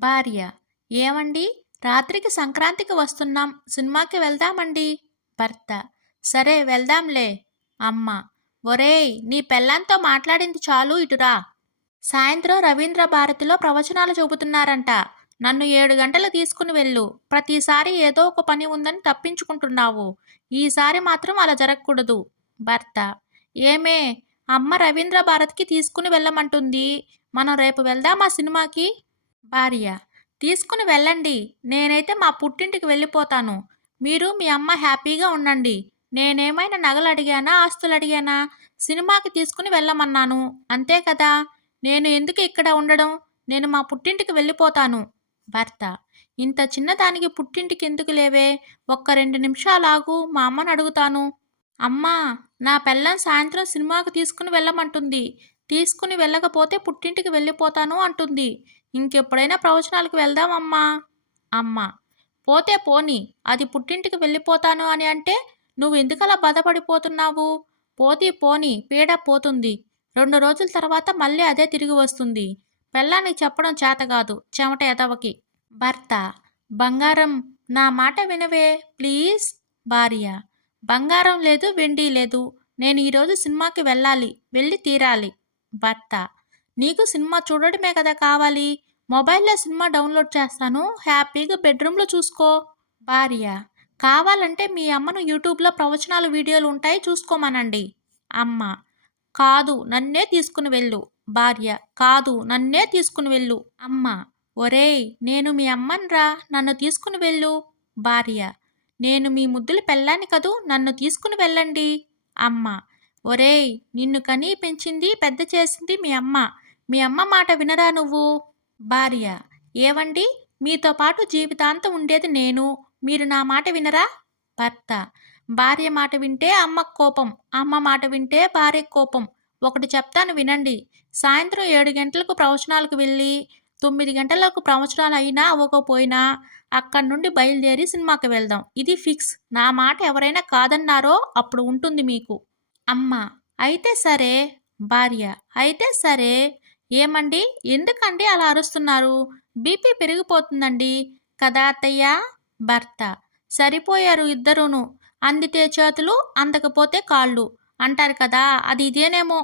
భార్య: ఏవండీ, రాత్రికి సంక్రాంతికి వస్తున్నాం, సినిమాకి వెళ్దామండి. భర్త: సరే వెళ్దాంలే. అమ్మ: ఒరేయ్, నీ పెళ్ళాంతో మాట్లాడింది చాలు, ఇటురా. సాయంత్రం రవీంద్ర భారతిలో ప్రవచనాలు చెబుతున్నారంట. నన్ను 7 గంటలు తీసుకుని వెళ్ళు. ప్రతిసారి ఏదో ఒక పని ఉందని తప్పించుకుంటున్నావు. ఈసారి మాత్రం అలా జరగకూడదు. భర్త: ఏమే, అమ్మ రవీంద్ర భారతికి తీసుకుని వెళ్ళమంటుంది. మనం రేపు వెళ్దామా సినిమాకి? భార్య: తీసుకుని వెళ్ళండి. నేనైతే మా పుట్టింటికి వెళ్ళిపోతాను. మీరు మీ అమ్మ హ్యాపీగా ఉండండి. నేనేమైనా నగలు అడిగానా, ఆస్తులు అడిగానా? సినిమాకి తీసుకుని వెళ్ళమన్నాను, అంతే కదా. నేను ఎందుకు ఇక్కడ ఉండడం? నేను మా పుట్టింటికి వెళ్ళిపోతాను. భర్త: ఇంత చిన్నదానికి పుట్టింటికి ఎందుకు లేవే? ఒక్క 2 నిమిషాలాగు, మా అమ్మని అడుగుతాను. అమ్మా, నా పెళ్ళాం సాయంత్రం సినిమాకి తీసుకుని వెళ్ళమంటుంది. తీసుకుని వెళ్ళకపోతే పుట్టింటికి వెళ్ళిపోతాను అంటుంది. ఇంకెప్పుడైనా ప్రవచనాలకు వెళ్దామమ్మా. అమ్మ: పోతే పోని, అది పుట్టింటికి వెళ్ళిపోతాను అని అంటే నువ్వు ఎందుకలా బాధపడిపోతున్నావు? పోతే పోని, పీడ పోతుంది. 2 రోజుల తర్వాత మళ్ళీ అదే తిరిగి వస్తుంది. పెళ్ళానికి చెప్పడం చేతగాదు, చెమట ఎదవకి. భర్త: బంగారం, నా మాట వినవే ప్లీజ్. భార్య: బంగారం లేదు, వెండి లేదు. నేను ఈరోజు సినిమాకి వెళ్ళాలి, వెళ్ళి తీరాలి. భర్త: నీకు సినిమా చూడడమే కదా కావాలి. మొబైల్లో సినిమా డౌన్లోడ్ చేస్తాను, హ్యాపీగా బెడ్రూమ్లో చూసుకో. భార్య: కావాలంటే మీ అమ్మను యూట్యూబ్లో ప్రవచనాలు వీడియోలు ఉంటాయి, చూసుకోమనండి. అమ్మ: కాదు, నన్నే తీసుకుని వెళ్ళు. భార్య: కాదు, నన్నే తీసుకుని వెళ్ళు. అమ్మ: ఒరేయ్, నేను మీ అమ్మన్రా, నన్ను తీసుకుని వెళ్ళు. భార్య: నేను మీ ముద్దుల పెళ్ళాన్ని కదూ, నన్ను తీసుకుని వెళ్ళండి. అమ్మ: ఒరేయ్, నిన్ను కనీ పెంచింది, పెద్ద చేసింది మీ అమ్మ. మీ అమ్మ మాట వినరా నువ్వు? భార్య: ఏవండి, మీతో పాటు జీవితాంతం ఉండేది నేను, మీరు నా మాట వినరా? భర్త: భార్య మాట వింటే అమ్మకు కోపం, అమ్మ మాట వింటే భార్యకు కోపం. ఒకటి చెప్తాను వినండి. సాయంత్రం 7 గంటలకు ప్రవచనాలకు వెళ్ళి 9 గంటలకు ప్రవచనాలు అయినా అవ్వకపోయినా అక్కడి నుండి బయలుదేరి సినిమాకి వెళ్దాం. ఇది ఫిక్స్. నా మాట ఎవరైనా కాదన్నారో అప్పుడు ఉంటుంది మీకు. అమ్మ: అయితే సరే. భార్య: అయితే సరే. ఏమండి, ఎందుకండి అలా అరుస్తున్నారు? బీపీ పెరిగిపోతుందండి కదా అత్తయ్య. భర్త: సరిపోయారు ఇద్దరూను. అందితే చేతులు, అందకపోతే కాళ్ళు అంటారు కదా, అది ఇదేనేమో.